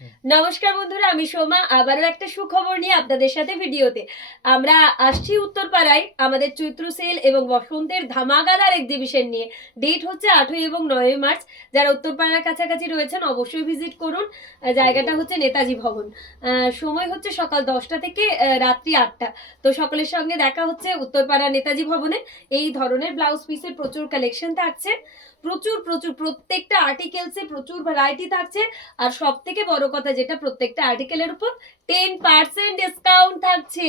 নমস্কার বন্ধুরা, আমি সোমা আবারও একটা সুখবর নিয়ে আপনাদের সাথে ভিডিওতে। আমরা আসছি উত্তরপাড়ায় আমাদের চৈত্র সেল এবং বসন্তের ধামাকাদার এক্সিবিশন নিয়ে। ডেট হচ্ছে 8 এবং 9 মার্চ। যারা উত্তরপাড়ার কাছাকাছি রয়েছেন অবশ্যই ভিজিট করুন। জায়গাটা হচ্ছে নেতাজি ভবন। সময় হচ্ছে সকাল 10টা থেকে রাত্রি 8টা। তো সকলের সঙ্গে দেখা হচ্ছে উত্তরপাড়া নেতাজি ভবনে। এই ধরনের ব্লাউজ পিসের প্রচুর কালেকশন থাকছে, প্রচুর প্রচুর প্রত্যেকটা আর্টিকেলসে প্রচুর ভ্যারাইটি থাকছে। আর সব থেকে বড় কথা যেটা, প্রত্যেকটা আর্টিকেলের উপর 10% ডিসকাউন্ট থাকছে।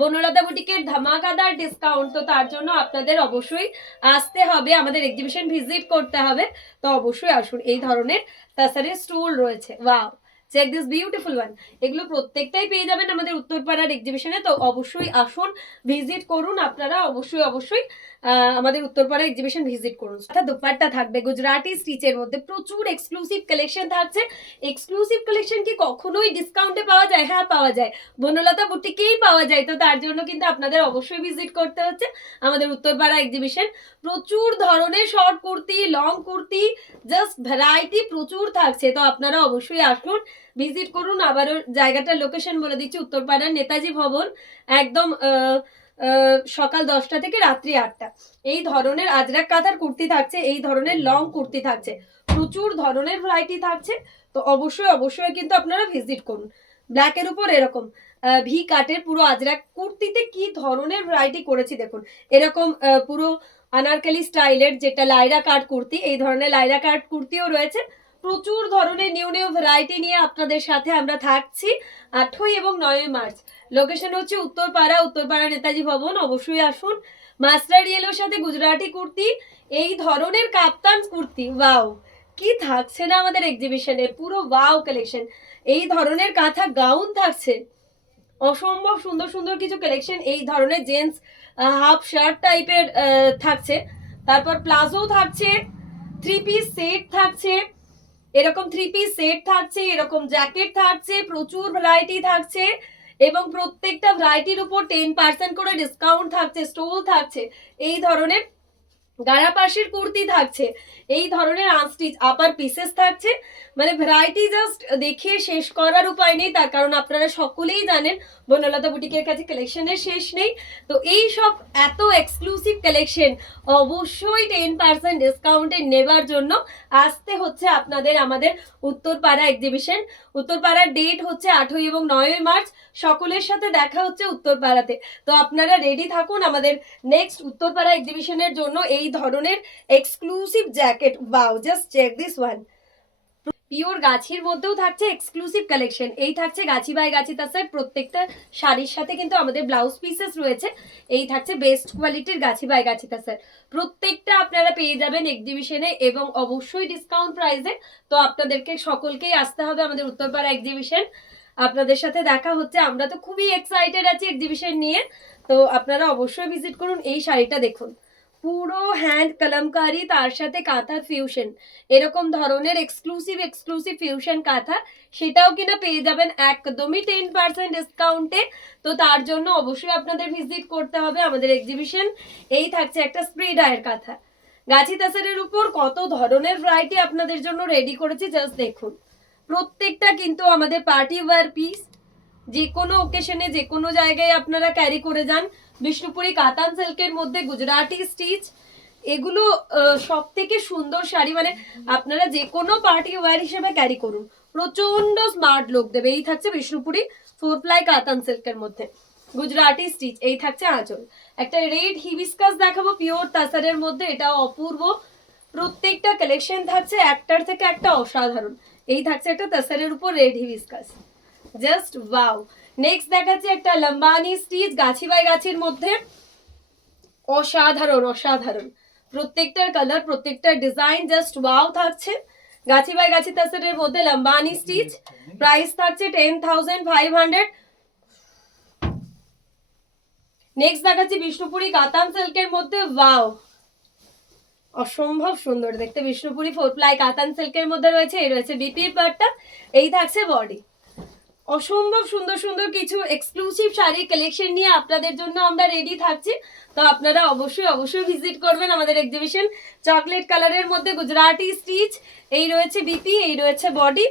বনলতা বুটিকের ধামাকাদার ডিসকাউন্ট। তো তার জন্য আপনাদের অবশ্যই আসতে হবে, আমাদের এক্সিবিশন ভিজিট করতে হবে। তো অবশ্যই আসুন। এই ধরনের তাসারের স্টুল রয়েছে, wow, check this beautiful one. এগুলো প্রত্যেকটাই পেয়ে যাবেন আমাদের উত্তরপাড়ার এক্সিবিশনে। তো অবশ্যই আসুন, ভিজিট করুন আপনারা। অবশ্যই অবশ্যই আমাদের উত্তরপাড়া এক্সিবিশন ভিজিট করুন। দোপাট্টা থাকবে গুজরাটি স্টিচের মধ্যে, প্রচুর এক্সক্লুসিভ কালেকশন থাকছে। এক্সক্লুসিভ কালেকশন কি কখনোই ডিসকাউন্টে পাওয়া যায়? হ্যাঁ, পাওয়া যায়, বনলতা বুটিকেই পাওয়া যায়। তো তার জন্য কিন্তু আপনাদের অবশ্যই ভিজিট করতে হচ্ছে আমাদের উত্তরপাড়া এক্সিবিশন। প্রচুর ধরনের short kurti, long kurti, just variety প্রচুর থাকছে। তো আপনারা অবশ্যই আসুন, ভিজিট করুন। আবারও জায়গাটার লোকেশন বলে দিচ্ছি, উত্তরপাড়ার নেতাজি ভবন, একদম সকাল 10টা থেকে রাত্রি 8টা। এই ধরনের আজরাক কাঁথার কুর্তি থাকছে, এই ধরনের লং কুর্তি থাকছে, প্রচুর ধরনের ভ্যারাইটি থাকছে। তো অবশ্যই অবশ্যই কিন্তু আপনারা ভিজিট করুন। ব্ল্যাকের উপর এরকম ভি কাটের পুরো আজরাক কুর্তিতে কি ধরনের ভ্যারাইটি করেছি দেখুন। এরকম পুরো আনারকালি স্টাইলের যেটা লাইরা কাট কুর্তি, এই ধরনের লাইরা কাট কুর্তিও রয়েছে। প্রচুর ধরনের নিউ নিউ ভ্যারাইটি নিয়ে আপনাদের সাথে আমরা থাকছি 8 এবং 9 মার্চ। লোকেশন হচ্ছে উত্তরপাড়া, উত্তরপাড়া নেতাজি ভবন। অবশ্যই আসুন। মাস্টার্ড ইয়েলোর সাথে গুজরাটি কুর্তি, এই ধরনের কাপ্তান কুর্তি, ওয়াও, কি থাকছে না আমাদের এক্সিবিশনে, পুরো ওয়াও কালেকশন। এই ধরনের কাঁথা গাউন থাকছে, অসম্ভব সুন্দর সুন্দর কিছু কালেকশন। এই ধরনের জেন্টস হাফ শার্ট টাইপের থাকছে, তারপর প্লাজো থাকছে, থ্রি পিস সেট থাকছে, এরকম থ্রি পিস সেট থাকছে, এরকম জ্যাকেট থাকছে, প্রচুর ভ্যারাইটি থাকছে। এবং প্রত্যেকটা ভ্যারাইটির উপর 10% করে ডিসকাউন্ট থাকছে, স্টোল থাকছে। এই ধরনের গাড়া পাশের কুর্তি থাকছে, এই ধরনের আনস্টিচ আপার পিসেস থাকছে। মানে ভ্যারাইটি জাস্ট দেখিয়ে শেষ করার উপায় নেই, তার কারণ আপনারা সকলেই জানেন বনলতা বুটিকের কাছে কালেকশনের শেষ নেই। তো এই সব এত এক্সক্লুসিভ কালেকশন অবশ্যই 10% ডিসকাউন্টে নেবার জন্য আসতে হচ্ছে আপনাদের আমাদের উত্তরপাড়া এক্সিবিশন। উত্তরপাড়ার ডেট হচ্ছে 8 এবং 9 মার্চ। সকলের সাথে দেখা হচ্ছে উত্তরপাড়াতে। তো আপনারা রেডি থাকুন আমাদের নেক্সট উত্তরপাড়া এক্সিবিশনের জন্য। এই ধরনের exclusive jacket, wow, just check this one. Pure গাছির মধ্যেও থাকছে এক্সক্লুসিভ কালেকশন। এই থাকছে গাছি বাই গাছি তাসার, প্রত্যেকটা শাড়ির সাথে কিন্তু আমাদের ব্লাউজ পিসেস রয়েছে। এই থাকছে বেস্ট কোয়ালিটির গাছি বাই গাছি তাসার, প্রত্যেকটা আপনারা পেয়ে যাবেন এক্সিবিশনে এবং অবশ্যই ডিসকাউন্ট প্রাইসে। তো আপনাদেরকে সকলকেই আসতে হবে আমাদের উত্তরপাড়া এক্সিবিশন। আপনাদের সাথে দেখা হচ্ছে, আমরা তো খুবই এক্সাইটেড আছি এক্সিবিশন নিয়ে। তো আপনারা অবশ্যই ভিজিট করুন। এই শাড়িটা দেখুন, পুরো হ্যান্ড কলমকারি, তার সাথে কাঁথার ফিউশন, এরকম ধরনের এক্সক্লুসিভ এক্সক্লুসিভ ফিউশন কাঁথা, সেটাও কিনা পেয়ে যাবেন একদমই 10% ডিসকাউন্টে। তো তার জন্য অবশ্যই আপনাদের ভিজিট করতে হবে আমাদের এক্সিবিশন। এই থাকছে একটা স্প্রে ডায়ের কাঁথা, গাছি তাসারের উপর কত ধরনের ভ্যারাইটি আপনাদের জন্য রেডি করেছি, জাস্ট দেখুন। প্রত্যেকটা কিন্তু আমাদের পার্টি ওয়্যার পিস, যে কোনো ওকেশনে যে কোনো জায়গায় আপনারা ক্যারি করে যান। বিষ্ণুপুরি কাতান সিল্কের মধ্যে গুজরাটি স্টিচ, এগুলো সব থেকে সুন্দর শাড়ি। মানে আপনারা যে কোনো পার্টি ওয়্যার হিসেবে ক্যারি করুন, প্রচন্ড স্মার্ট লুক দেবে। এই থাকছে বিষ্ণুপুরি 4 প্লাই কাতান সিল্কের মধ্যে গুজরাটি স্টিচ। এই থাকছে আঁচল, একটা রেড হিবিস্কাস দেখাবো পিওর তাসারের মধ্যে, এটাও অপূর্ব। প্রত্যেকটা কালেকশন থাকছে একটার থেকে একটা অসাধারণ। এই থাকছে একটা তাসারের উপর red hibiscus, just wow. Next দেখাচ্ছে একটা লম্বানি স্টিচ গাছি বাই গাছির মধ্যে, অসাধারণ অসাধারণ। প্রত্যেকটার কালার, প্রত্যেকটার ডিজাইন জাস্ট ওয়াও থাকছে। গাছি বাই গাছি তাসারের মধ্যে লম্বানি স্টিচ, প্রাইস থাকছে 10,500। নেক্সট দেখাচ্ছি বিষ্ণুপুরি কাতান সিল্কের মধ্যে, ওয়াও, অসম্ভব সুন্দর দেখতে। বিষ্ণুপুরি 4 প্লাই কাতান সিল্কের মধ্যে রয়েছে, এই রয়েছে বিপির পার্টটা, এই থাকছে বডি। অসম্ভব সুন্দর সুন্দর কিছু এক্সক্লুসিভ শাড়ির কালেকশন নিয়ে আপনাদের জন্য আমরা রেডি থাকছি। তো আপনারা অবশ্যই অবশ্যই ভিজিট করবেন আমাদের এক্সিবিশন। চকলেট কালারের মধ্যে গুজরাটি স্টিচ, এই রয়েছে বিপি, এই রয়েছে বডি।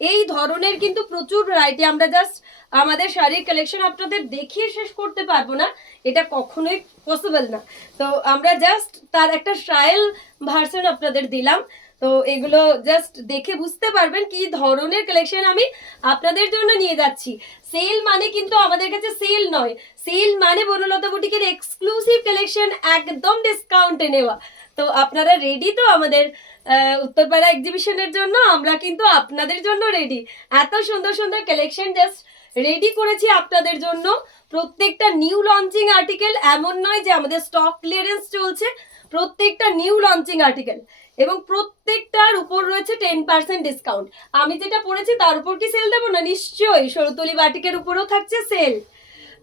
এই ধরনের কিন্তু প্রচুর ভ্যারাইটি। আমরা জাস্ট আমাদের শাড়ির কালেকশন আপনাদের দেখিয়ে শেষ করতে পারবো না, এটা কখনোই পসিবল না। তো আমরা জাস্ট তার একটা ট্রায়াল ভার্সন আপনাদের দিলাম। তো এগুলো জাস্ট দেখে বুঝতে পারবেন কি ধরনের কালেকশন আমি আপনাদের জন্য নিয়ে যাচ্ছি। সেল মানে কিন্তু আমাদের কাছে সেল নয়, সেল মানে বনলতা বুটিকের এক্সক্লুসিভ কালেকশন একদম ডিসকাউন্টে নেওয়া। তো আপনারা রেডি তো আমাদের উত্তরপাড়া এক্সিবিশনের জন্য? আমরা কিন্তু আপনাদের জন্য রেডি। এত সুন্দর সুন্দর কালেকশন জাস্ট রেডি করেছি আপনাদের জন্য। প্রত্যেকটা নিউ লঞ্চিং আর্টিকেল, এমন নয় যে আমাদের স্টক ক্লিয়ারেন্স চলছে, প্রত্যেকটা নিউ লঞ্চিং আর্টিকেল এবং প্রত্যেকটার উপর রয়েছে 10% ডিসকাউন্ট। আমি যেটা পড়েছি তার উপর কি সেল দেবো না? নিশ্চয়ই। সরতুলি বাটিকের উপরেও থাকছে সেল।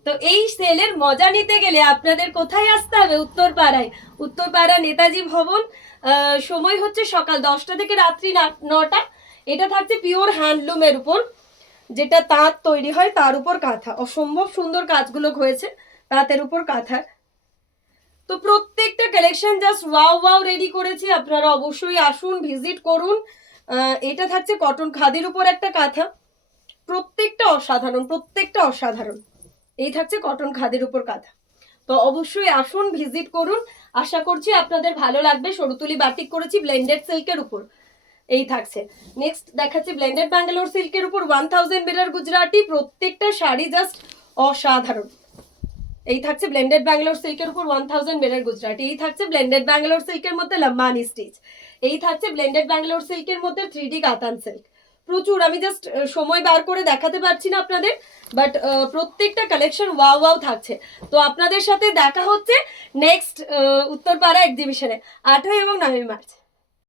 তো এই সেলের মজা নিতে গেলে আপনাদের কোথায় আসতে হবে? উত্তরপাড়ায়। উত্তরপাড়া নেতাজি ভবন। সময় হচ্ছে সকাল 10টা থেকে রাত্রি 9টা। এটা থাকছে পিওর হ্যান্ডলুমের উপর, যেটা তাঁত তৈরি হয় তার উপর কাঁথা। অসম্ভব সুন্দর কাজগুলো হয়েছে তাঁতের উপর কাঁথা। তো প্রত্যেকটা collection just wow wow ready করেছি, আপনারা অবশ্যই আসুন, ভিজিট করুন। এটা থাকছে কটন খাদির উপর একটা কাঁথা, প্রত্যেকটা অসাধারণ, প্রত্যেকটা অসাধারণ। এই থাকছে কটন খাদির উপর কাঁথা। তো অবশ্যই আসুন, ভিজিট করুন, আশা করছি আপনাদের ভালো লাগবে। সরুতুলি বাটিক করেছি ব্লেন্ডেড সিল্কের উপর। এই থাকছে। নেক্সট দেখাচ্ছি ব্লেন্ডেড ব্যাঙ্গালোর সিল্কের উপর 1000 মিটার গুজরাটি। প্রত্যেকটা শাড়ি জাস্ট অসাধারণ। এই থাকছে ব্লেন্ডেড ব্যাঙ্গালোর সিল্কের উপর 1000 মিটার গুজরাটি। এই থাকছে ব্লেন্ডেড ব্যাঙ্গালোর সিল্কের মধ্যে লম্বানি স্টিচ। এই থাকছে ব্লেন্ডেড ব্যাঙ্গালোর সিল্কের মধ্যে 3D কাতান সিল্ক। প্রচুর, আমি জাস্ট সময় বার করে দেখাতে পারছি না আপনাদের, বাট প্রত্যেকটা কালেকশন ওয়াও ওয়াও থাকছে। তো আপনাদের সাথে দেখা হচ্ছে নেক্সট উত্তরপাড়া এক্সিবিশনে 8 এবং 9 মার্চ।